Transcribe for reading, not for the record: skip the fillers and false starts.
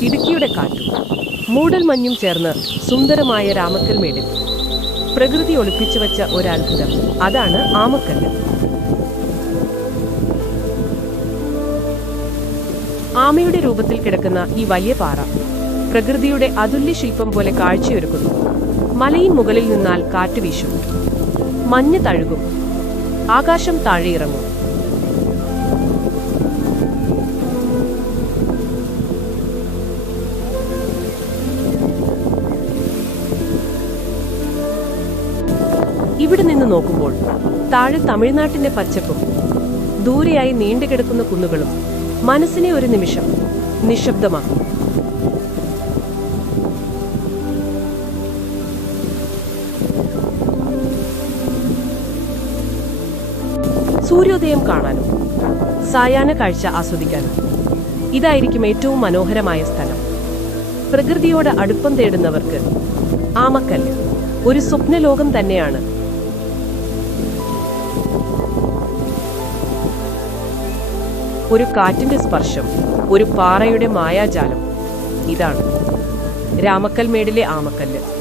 ഇടുക്കിയുടെ കാറ്റും മൂടൽ മഞ്ഞും ചേർന്ന് സുന്ദരമായ രാമക്കൽ മേടിൽ പ്രകൃതി ഒളിപ്പിച്ചു വെച്ച ഒരത്ഭുതം. അതാണ് ആമക്കല്ല്. ആമയുടെ രൂപത്തിൽ കിടക്കുന്ന ഈ വലിയ പാറ പ്രകൃതിയുടെ അതുല്യ ശില്പം പോലെ കാഴ്ചയൊരുക്കുന്നു. മലയിൻ മുകളിൽ നിന്നാൽ കാറ്റ് വീശും, മഞ്ഞ് തഴുകും, ആകാശം താഴെയിറങ്ങും. ഇവിടെ നിന്ന് നോക്കുമ്പോൾ താഴെ തമിഴ്നാട്ടിന്റെ പച്ചപ്പും ദൂരെയായി നീണ്ടുകിടക്കുന്ന കുന്നുകളും മനസ്സിനെ ഒരു നിമിഷം നിശബ്ദമാക്കും. സൂര്യോദയം കാണാനും സായാഹ്ന കാഴ്ച ആസ്വദിക്കാനും ഇതായിരിക്കും ഏറ്റവും മനോഹരമായ സ്ഥലം. പ്രകൃതിയോട് അടുപ്പം തേടുന്നവർക്ക് ആമക്കല്ല് ഒരു സ്വപ്നലോകം തന്നെയാണ്. ഒരു കാറ്റിന്റെ സ്പർശം, ഒരു പാറയുടെ മായാജാലം. ഇതാണ് രാമക്കൽ മേടിലെ ആമക്കല്ല്.